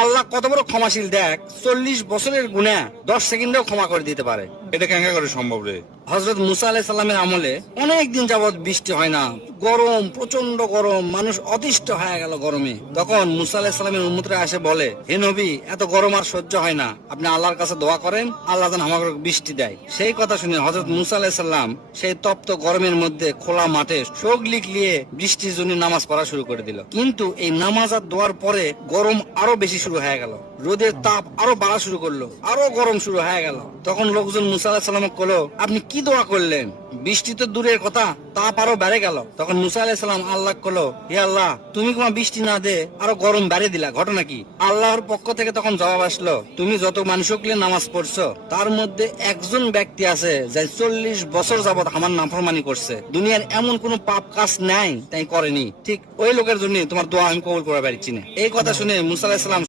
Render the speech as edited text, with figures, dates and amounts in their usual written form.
আল্লাহ কত বড় ক্ষমাশীল দেখ, 40 বছরের গুনাহ 10 সেকেন্ডেও ক্ষমা করে দিতে পারে। এটা কেঙ্গা করে সম্ভব রে? হযরত মুসা আলাইহিস সালামের আমলে অনেক দিন যাবত বৃষ্টি হয় না, গরম, প্রচন্ড গরম, মানুষ অতিষ্ঠ হয়ে গেল গরমে। তখন মুসা আলাইহিস সালামের উম্মতরা এসে বলে, হে নবী, এত গরম আর সহ্য হয় না, আপনি আল্লাহর কাছে দোয়া করেন, আল্লাহ যেন আমাকে বৃষ্টি দেয়। সেই কথা শুনে হযরত মুসা আলাইহিস সালাম সেই তপ্ত গরমের মধ্যে খোলা মাঠে সগলিক নিয়ে বৃষ্টির জন্য নামাজ পড়া শুরু করে দিল। কিন্তু এই নামাজ আর দোয়ার পরে গরম আরো বেশি শুরু হয়ে গেল, রোদের তাপ আরো বাড়া শুরু করলো, আরো গরম শুরু হয়ে গেল। তখন লোকজন মুসা আলাইহিস সালামকে বলল, আপনি কি দোয়া করলেন? বৃষ্টি তো দূরের কথা, তাপ আরো বেড়ে গেল। তখন মুসা আলাইহিস সালাম আল্লাহ কলো, হে আল্লাহ, তুমি কোনো বৃষ্টি না দে আরো গরম বাড়িয়ে দিলা, ঘটনা কি? আল্লাহর পক্ষ থেকে তখন জবাব আসলো, তুমি যত মানুষকে নামাজ পড়ছো তার মধ্যে একজন ব্যক্তি আছে যে 40 বছর যাবত আমার নাফরমানি করছে, দুনিয়ার এমন কোন পাপ কাজ নাই তাই করেনি, ঠিক ওই লোকের জন্য তোমার দোয়া আমি কবুল করে পারছি না। এই কথা শুনে মুসা আলাইহিস সালাম